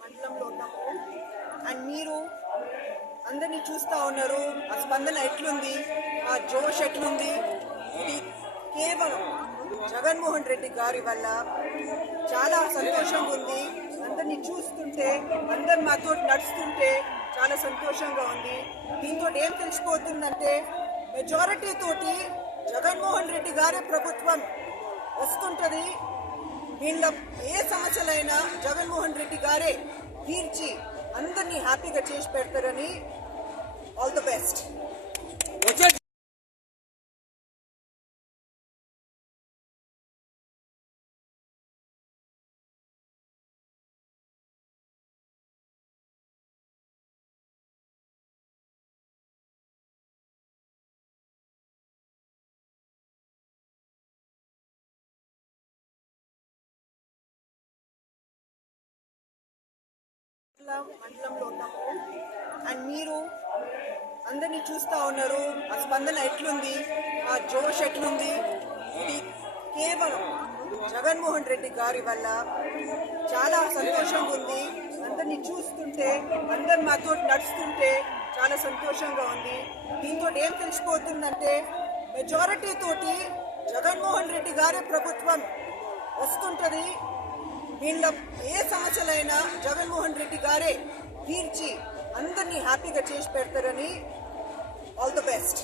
మండలంలో ఉన్నాము. అండ్ మీరు అందరినీ చూస్తూ ఉన్నారు. ఆ స్పందన ఎట్లుంది, ఆ జోష్ ఎట్లుంది. ఇది కేవలం జగన్మోహన్ రెడ్డి గారి వల్ల. చాలా సంతోషంగా ఉంది. అందరినీ చూస్తుంటే, అందరు మాతో నడుస్తుంటే చాలా సంతోషంగా ఉంది. దీంతో ఏం తెలిసిపోతుందంటే, మెజారిటీ తోటి జగన్మోహన్ రెడ్డి గారి ప్రభుత్వం వస్తుంటది. వీళ్ళ ఏ సమస్యలైనా జగన్మోహన్ రెడ్డి గారే తీర్చి అందరినీ హ్యాపీగా చేసి పెడతారని. All the best. మండలంలో ఉన్నాము. అండ్ మీరు అందరినీ చూస్తూ ఉన్నారు. ఆ స్పందన ఎట్లుంది, ఆ జోష్ ఎట్లుంది. ఇది కేవలం జగన్మోహన్ రెడ్డి గారి వల్ల. చాలా సంతోషంగా ఉంది. అందరినీ చూస్తుంటే, అందరు మాతో నడుస్తుంటే చాలా సంతోషంగా ఉంది. దీంతో ఏం తెలిసిపోతుందంటే, మెజారిటీ తోటి జగన్మోహన్ రెడ్డి గారి ప్రభుత్వం వస్తుంటది. వీళ్ళ ఏ సమస్యలైనా జగన్మోహన్ రెడ్డి గారే తీర్చి అందరినీ హ్యాపీగా చేసి పెడతారని. All the best.